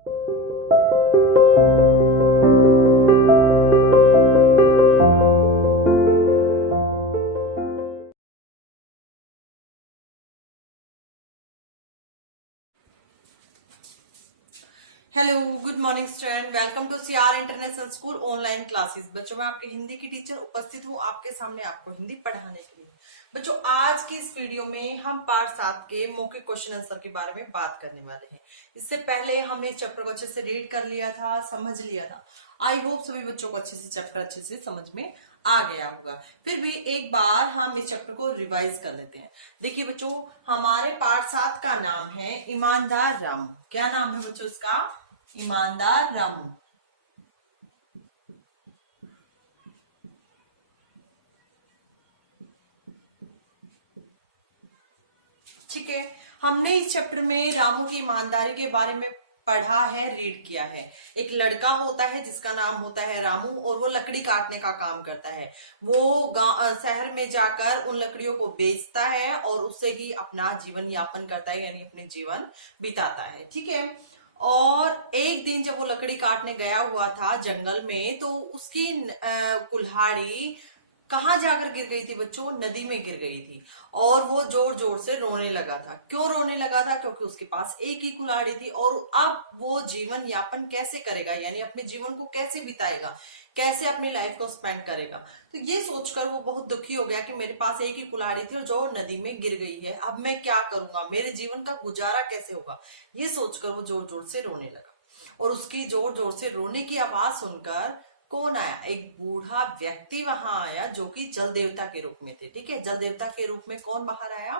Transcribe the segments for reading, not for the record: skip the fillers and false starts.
Hello, good morning student. Welcome to CR international school online classes. बच्चों, मैं आपके हिंदी की टीचर उपस्थित हूँ आपके सामने आपको हिंदी पढ़ाने के लिए। बच्चों, आज की इस वीडियो में हम पार्ट 7 के मौखिक क्वेश्चन आंसर के बारे में बात करने वाले हैं। इससे पहले हमने चैप्टर को अच्छे से रीड कर लिया था, समझ लिया था। आई होप सभी बच्चों को अच्छे से चैप्टर अच्छे से समझ में आ गया होगा। फिर भी एक बार हम इस चैप्टर को रिवाइज कर लेते हैं। देखिए बच्चों, हमारे पार्ट 7 का नाम है ईमानदार रामू। क्या नाम है बच्चों इसका? ईमानदार रामू। ठीक है, हमने इस चैप्टर में रामू की ईमानदारी के बारे में पढ़ा है, रीड किया है। एक लड़का होता है जिसका नाम होता है रामू और वो लकड़ी काटने का काम करता है। वो शहर में जाकर उन लकड़ियों को बेचता है और उससे ही अपना जीवन यापन करता है, यानी अपने जीवन बिताता है। ठीक है, और एक दिन जब वो लकड़ी काटने गया हुआ था जंगल में, तो उसकी कुल्हाड़ी कहाँ जाकर गिर गई थी बच्चों? नदी में गिर गई थी। और वो जोर जोर से रोने लगा था। क्यों रोने लगा था? क्योंकि उसके पास एक ही कुल्हाड़ी थी और अब वो जीवन यापन कैसे करेगा, यानी अपने जीवन को कैसे बिताएगा, कैसे अपनी लाइफ को स्पेंड करेगा। तो ये सोचकर वो बहुत दुखी हो गया कि मेरे पास एक ही कुल्हाड़ी थी और जो नदी में गिर गई है, अब मैं क्या करूंगा, मेरे जीवन का गुजारा कैसे होगा। ये सोचकर वो जोर जोर से रोने लगा। और उसकी जोर जोर से रोने की आवाज सुनकर कौन आया? एक बूढ़ा व्यक्ति वहां आया जो कि जल देवता के रूप में थे। ठीक है, जल देवता के रूप में कौन बाहर आया?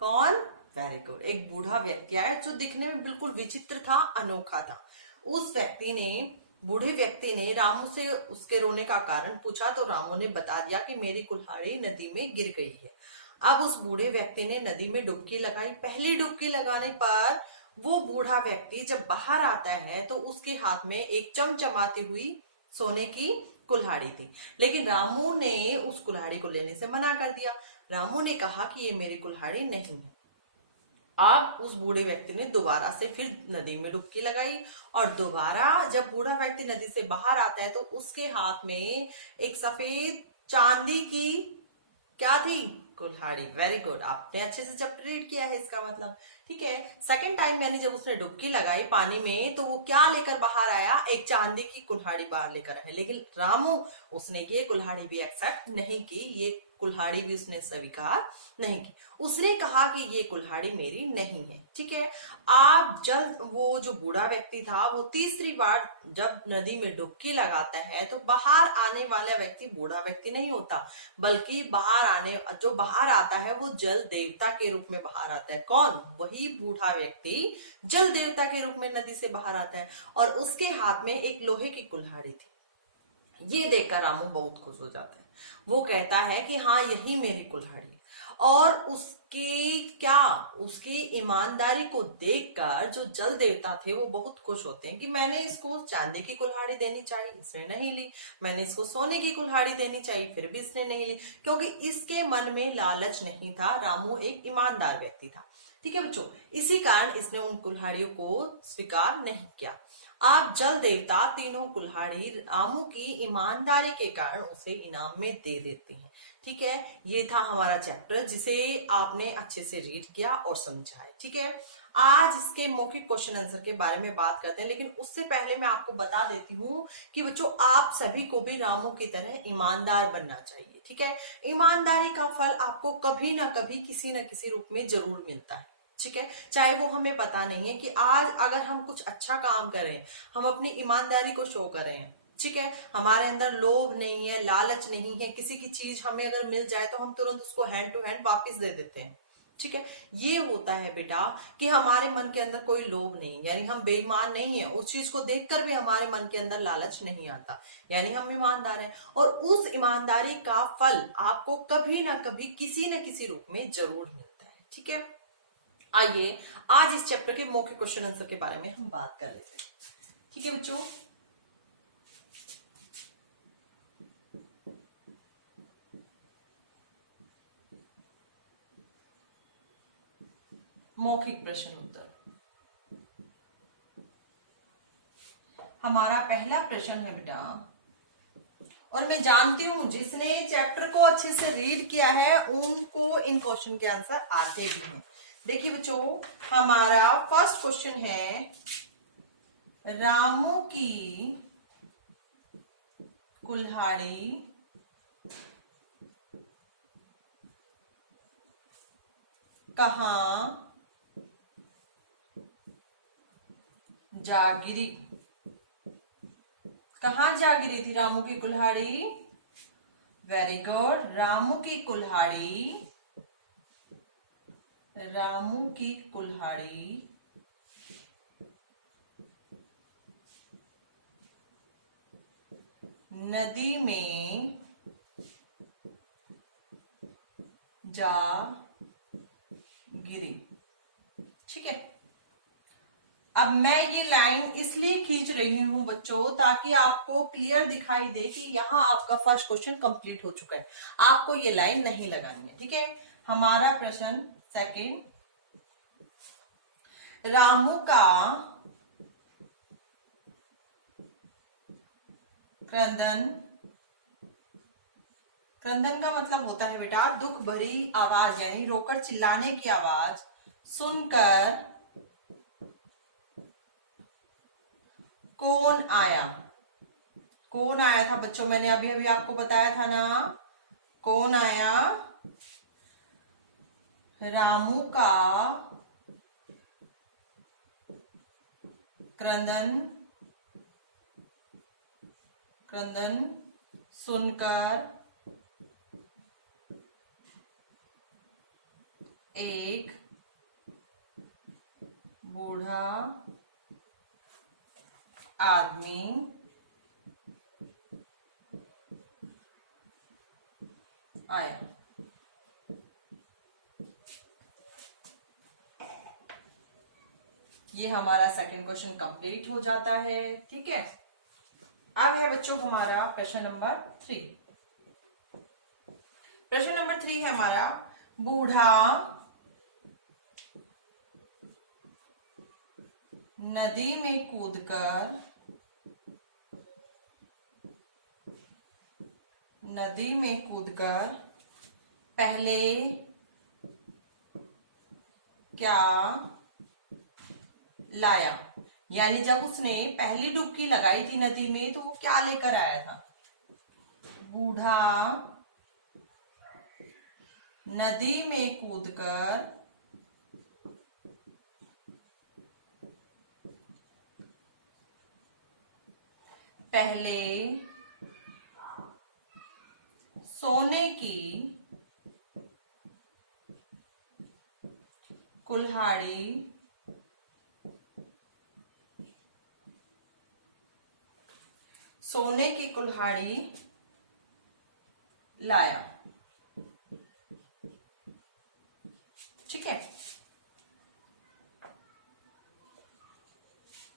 कौन? वेरी गुड, एक बूढ़ा व्यक्ति आया जो दिखने में बिल्कुल विचित्र था, अनोखा था। उस व्यक्ति ने, बूढ़े व्यक्ति ने रामू से उसके रोने का कारण पूछा तो रामू ने बता दिया कि मेरी कुल्हाड़ी नदी में गिर गई है। अब उस बूढ़े व्यक्ति ने नदी में डुबकी लगाई। पहली डुबकी लगाने पर वो बूढ़ा व्यक्ति जब बाहर आता है तो उसके हाथ में एक चमचमाती हुई सोने की कुल्हाड़ी थी। लेकिन रामू ने उस कुल्हाड़ी को लेने से मना कर दिया। रामू ने कहा कि ये मेरी कुल्हाड़ी नहीं है। अब उस बूढ़े व्यक्ति ने दोबारा से फिर नदी में डुबकी लगाई और दोबारा जब बूढ़ा व्यक्ति नदी से बाहर आता है तो उसके हाथ में एक सफेद चांदी की क्या थी? कुल्हाड़ी। वेरी गुड, आपने अच्छे से चैप्टर रीड किया है इसका मतलब। ठीक है, सेकंड टाइम यानी जब उसने डुबकी लगाई पानी में तो वो क्या लेकर बाहर आया? एक चांदी की कुल्हाड़ी बाहर लेकर आया। लेकिन रामू, उसने ये कुल्हाड़ी भी एक्सेप्ट नहीं की, ये कुल्हाड़ी भी उसने स्वीकार नहीं की। उसने कहा कि ये कुल्हाड़ी मेरी नहीं है। ठीक है, आप जल वो जो बूढ़ा व्यक्ति था वो तीसरी बार जब नदी में डुबकी लगाता है तो बाहर आने वाला व्यक्ति बूढ़ा व्यक्ति नहीं होता, बल्कि जो बाहर आता है वो जल देवता के रूप में बाहर आता है। कौन? वही बूढ़ा व्यक्ति जल देवता के रूप में नदी से बाहर आता है और उसके हाथ में एक लोहे की कुल्हाड़ी थी। ये देखकर रामू बहुत खुश हो जाता है। वो कहता है कि हाँ, यही मेरी कुल्हाड़ी है। और उसकी ईमानदारी को देखकर जो जल देवता थे वो बहुत खुश होते हैं कि मैंने इसको चांदी की कुल्हाड़ी देनी चाहिए, इसने नहीं ली। मैंने इसको सोने की कुल्हाड़ी देनी चाहिए, फिर भी इसने नहीं ली, क्योंकि इसके मन में लालच नहीं था। रामू एक ईमानदार व्यक्ति था। ठीक है बच्चों, इसी कारण इसने उन कुल्हाड़ियों को स्वीकार नहीं किया। आप जल देवता तीनों कुल्हाड़ी रामू की ईमानदारी के कारण उसे इनाम में दे देते हैं। ठीक है, ये था हमारा चैप्टर जिसे आपने अच्छे से रीड किया और समझा है। ठीक है, आज इसके मौखिक क्वेश्चन आंसर के बारे में बात करते हैं, लेकिन उससे पहले मैं आपको बता देती हूँ कि बच्चों, आप सभी को भी रामू की तरह ईमानदार बनना चाहिए। ठीक है, ईमानदारी का फल आपको कभी ना कभी किसी न किसी रूप में जरूर मिलता है। ठीक है, चाहे वो हमें पता नहीं है कि आज अगर हम कुछ अच्छा काम करें, हम अपनी ईमानदारी को शो करें, ठीक है, हमारे अंदर लोभ नहीं है, लालच नहीं है, किसी की चीज हमें अगर मिल जाए तो हम तुरंत उसको हैंड टू हैंड वापस दे देते हैं। ठीक है, ये होता है बेटा कि हमारे मन के अंदर कोई लोभ नहीं, यानी हम बेईमान नहीं है। उस चीज को देखकर भी हमारे मन के अंदर लालच नहीं आता, यानी हम ईमानदार हैं। और उस ईमानदारी का फल आपको कभी ना कभी किसी न किसी रूप में जरूर मिलता है। ठीक है, आइए आज इस चैप्टर के मौखिक क्वेश्चन आंसर के बारे में हम बात कर लेते हैं। ठीक है बच्चों, मौखिक प्रश्न उत्तर। हमारा पहला प्रश्न है बेटा, और मैं जानती हूं जिसने चैप्टर को अच्छे से रीड किया है उनको इन क्वेश्चन के आंसर आते भी हैं। देखिए बच्चों, हमारा फर्स्ट क्वेश्चन है, रामू की कुल्हाड़ी कहाँ जा गिरी? कहाँ जा गिरी थी रामू की कुल्हाड़ी? Very good. रामू की कुल्हाड़ी नदी में जा गिरी। ठीक है, अब मैं ये लाइन इसलिए खींच रही हूं बच्चों ताकि आपको क्लियर दिखाई दे कि यहां आपका फर्स्ट क्वेश्चन कंप्लीट हो चुका है, आपको ये लाइन नहीं लगानी है। ठीक है, हमारा प्रश्न सेकंड, रामू का क्रंदन, क्रंदन का मतलब होता है बेटा दुख भरी आवाज, यानी रोकर चिल्लाने की आवाज सुनकर कौन आया? कौन आया था बच्चों? मैंने अभी अभी आपको बताया था ना, कौन आया? रामू का क्रंदन, क्रंदन सुनकर एक बूढ़ा आदमी आया। ये हमारा सेकंड क्वेश्चन कंप्लीट हो जाता है। ठीक है, अब है बच्चों हमारा प्रश्न नंबर 3। प्रश्न नंबर 3 है हमारा, बूढ़ा नदी में कूदकर, नदी में कूदकर पहले क्या लाया? यानी जब उसने पहली डुबकी लगाई थी नदी में तो वो क्या लेकर आया था? बूढ़ा नदी में कूदकर पहले सोने की कुल्हाड़ी सोने की कुल्हाड़ी लाया। ठीक है,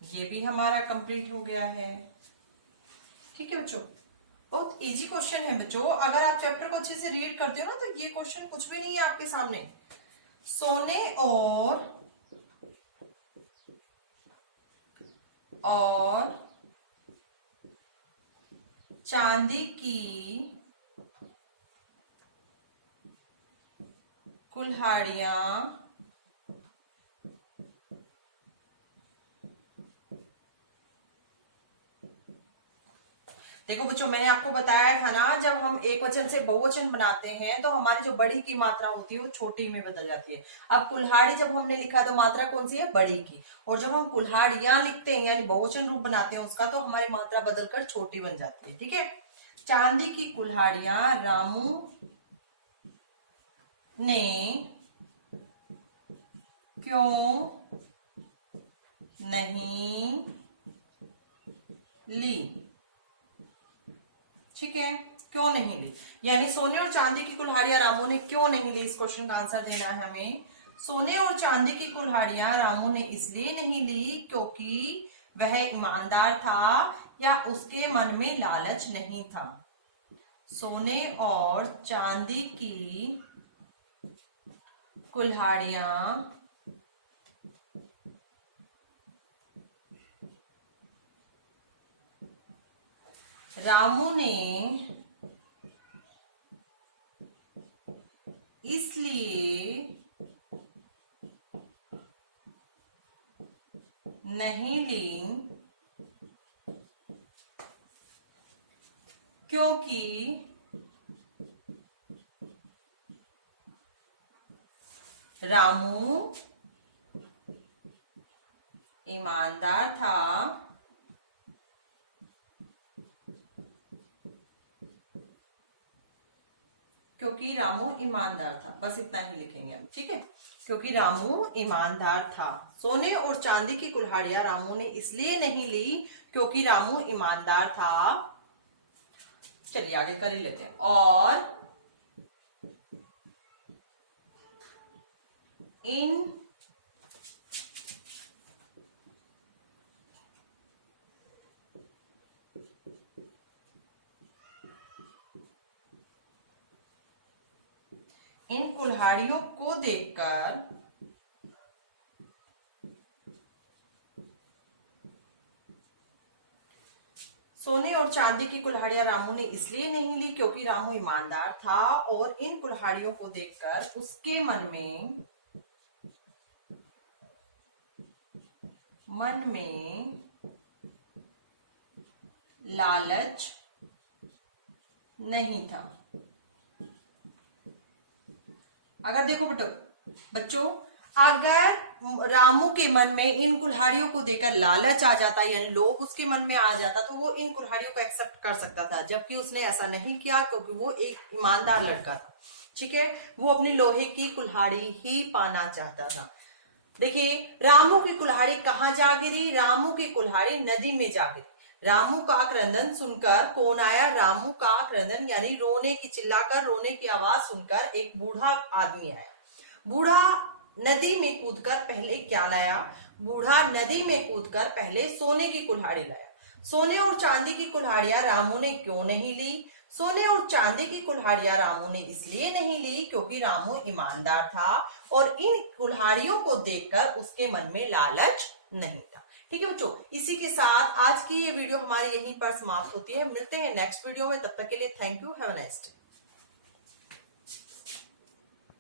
ये भी हमारा कंप्लीट हो गया है। ठीक है बच्चों, बहुत इजी क्वेश्चन है बच्चों, अगर आप चैप्टर को अच्छे से रीड करते हो ना तो ये क्वेश्चन कुछ भी नहीं है आपके सामने। सोने और चांदी की कुल्हाड़ियां देखो बच्चों, मैंने आपको बताया था ना, जब हम एक वचन से बहुवचन बनाते हैं तो हमारी जो बड़ी की मात्रा होती है वो छोटी में बदल जाती है। अब कुल्हाड़ी जब हमने लिखा तो मात्रा कौन सी है? बड़ी की। और जब हम कुल्हाड़ियां लिखते हैं यानी बहुवचन रूप बनाते हैं उसका, तो हमारी मात्रा बदलकर छोटी बन जाती है। ठीक है, चांदी की कुल्हाड़ियां रामू ने क्यों नहीं ली? ठीक है, क्यों नहीं ली, यानी सोने और चांदी की कुल्हाड़ियां रामू ने क्यों नहीं ली, इस क्वेश्चन का आंसर देना है हमें। सोने और चांदी की कुल्हाड़ियां रामू ने इसलिए नहीं ली क्योंकि वह ईमानदार था या उसके मन में लालच नहीं था। सोने और चांदी की कुल्हाड़ियां रामू ने इसलिए नहीं ली क्योंकि रामू ईमानदार था क्योंकि रामू ईमानदार था। बस इतना ही लिखेंगे हम, ठीक है। क्योंकि रामू ईमानदार था। सोने और चांदी की कुल्हाड़ियां रामू ने इसलिए नहीं ली क्योंकि रामू ईमानदार था। चलिए आगे कर ही लेते हैं। और इन कुल्हाड़ियों को देखकर सोने और चांदी की कुल्हाड़ियां रामू ने इसलिए नहीं ली क्योंकि रामू ईमानदार था। और इन कुल्हाड़ियों को देखकर उसके मन में लालच नहीं था। अगर देखो बच्चों, अगर रामू के मन में इन कुल्हाड़ियों को देखकर लालच आ जाता, यानी लोभ उसके मन में आ जाता, तो वो इन कुल्हाड़ियों को एक्सेप्ट कर सकता था। जबकि उसने ऐसा नहीं किया क्योंकि वो एक ईमानदार लड़का था, ठीक है। वो अपनी लोहे की कुल्हाड़ी ही पाना चाहता था। देखिए, रामू की कुल्हाड़ी कहाँ जा गिरी? रामू की कुल्हाड़ी नदी में जा गिरी। रामू का क्रंदन सुनकर कौन आया? रामू का क्रंदन यानी रोने की, चिल्लाकर रोने की आवाज सुनकर एक बूढ़ा आदमी आया। बूढ़ा नदी में कूदकर पहले क्या लाया? बूढ़ा नदी में कूदकर पहले सोने की कुल्हाड़ी लाया। सोने और चांदी की कुल्हाड़ियां रामू ने क्यों नहीं ली? सोने और चांदी की कुल्हाड़ियां रामू ने इसलिए नहीं ली क्योंकि रामू ईमानदार था और इन कुल्हाड़ियों को देखकर उसके मन में लालच नहीं था। ठीक है बच्चों, इसी के साथ आज की ये वीडियो हमारी यहीं पर समाप्त होती है। मिलते हैं नेक्स्ट वीडियो में, तब तक के लिए thank you, have a nice day.